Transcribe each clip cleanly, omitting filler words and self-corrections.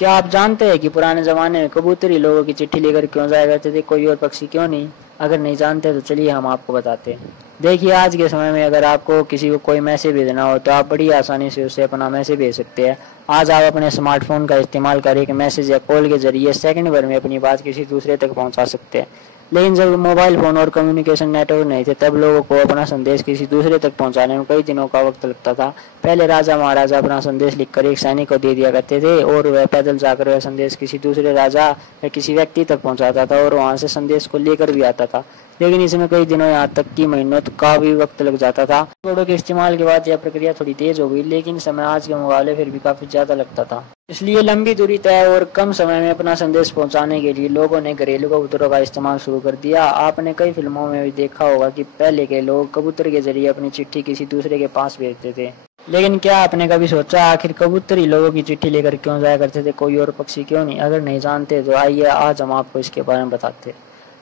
क्या आप जानते हैं कि पुराने ज़माने में कबूतर ही लोगों की चिट्ठी लेकर क्यों जाया करते थे, कोई और पक्षी क्यों नहीं? अगर नहीं जानते तो चलिए हम आपको बताते हैं। देखिए, आज के समय में अगर आपको किसी को कोई मैसेज भेजना हो तो आप बड़ी आसानी से उसे अपना मैसेज भेज सकते हैं। आज आप अपने स्मार्टफोन का इस्तेमाल कर एक मैसेज या कॉल के जरिए सेकंड भर में अपनी बात किसी दूसरे तक पहुंचा सकते हैं। लेकिन जब मोबाइल फ़ोन और कम्युनिकेशन नेटवर्क नहीं थे तब लोगों को अपना संदेश किसी दूसरे तक पहुंचाने में कई दिनों का वक्त लगता था। पहले राजा महाराजा अपना संदेश लिखकर एक सैनिक को दे दिया करते थे और वह पैदल जाकर वह संदेश किसी दूसरे राजा या किसी व्यक्ति तक पहुंचाता था और वहां से संदेश को लेकर भी आता था। लेकिन इसमें कई दिनों यहाँ तक कि महीनों का भी वक्त लग जाता था। घोड़ों के इस्तेमाल के बाद यह प्रक्रिया थोड़ी तेज हो गई, लेकिन समय आज के मुकाबले फिर भी काफी ज्यादा लगता था। इसलिए लंबी दूरी तय और कम समय में अपना संदेश पहुंचाने के लिए लोगों ने घरेलू कबूतरों का इस्तेमाल शुरू कर दिया। आपने कई फिल्मों में भी देखा होगा कि पहले के लोग कबूतर के जरिए अपनी चिट्ठी किसी दूसरे के पास भेजते थे। लेकिन क्या आपने कभी सोचा आखिर कबूतर ही लोगों की चिट्ठी लेकर क्यों जाया करते थे, कोई और पक्षी क्यों नहीं? अगर नहीं जानते तो आइए आज हम आपको इसके बारे में बताते हैं।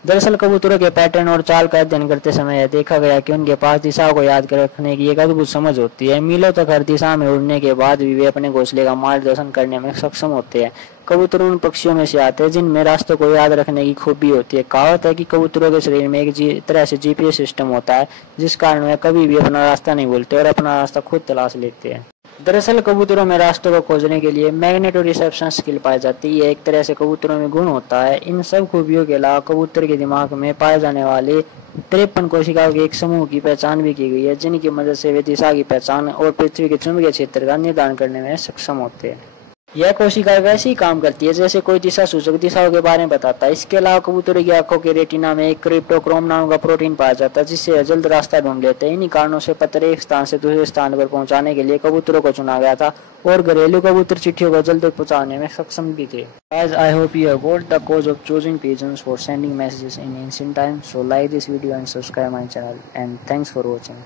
दरअसल कबूतरों के पैटर्न और चाल का अध्ययन करते समय यह देखा गया कि उनके पास दिशाओं को याद कर रखने की एक अद्भुत समझ होती है। मीलों तक हर दिशा में उड़ने के बाद भी वे अपने घोंसले का मार्गदर्शन करने में सक्षम होते हैं। कबूतर उन पक्षियों में से आते हैं जिनमें रास्तों को याद रखने की खूबी होती है। कहावत है कि कबूतरों के शरीर में एक तरह से जीपीएस सिस्टम होता है, जिस कारण वे कभी भी अपना रास्ता नहीं भूलते और अपना रास्ता खुद तलाश लेते हैं। दरअसल कबूतरों में रास्तों को खोजने के लिए मैग्नेटोरिसेप्शन स्किल पाई जाती है। एक तरह से कबूतरों में गुण होता है। इन सब खूबियों के अलावा कबूतर के दिमाग में पाए जाने वाले 53 कोशिकाओं के एक समूह की पहचान भी की गई है, जिनकी मदद से वे दिशा की पहचान और पृथ्वी के चुंबकीय क्षेत्र का निर्धारण करने में सक्षम होते हैं। यह कोशिका वैसे ही काम करती है जैसे कोई दिशा सूचक दिशाओं के बारे में बताता है। इसके अलावा कबूतरों की आंखों के रेटिना में एक क्रिप्टोक्रोम नाम का प्रोटीन पाया जाता है, जिससे जल्द रास्ता ढूंढ लेते हैं। इन्हीं कारणों से पत्र एक स्थान से दूसरे स्थान पर पहुंचाने के लिए कबूतरों को चुना गया था और घरेलू कबूतर चिट्ठियों को जल्द पहुंचाने में सक्षम भी थे। Guys, I hope you have got the cause of choosing pigeons for sending messages in ancient times. So like this video and subscribe my channel, and thanks for watching.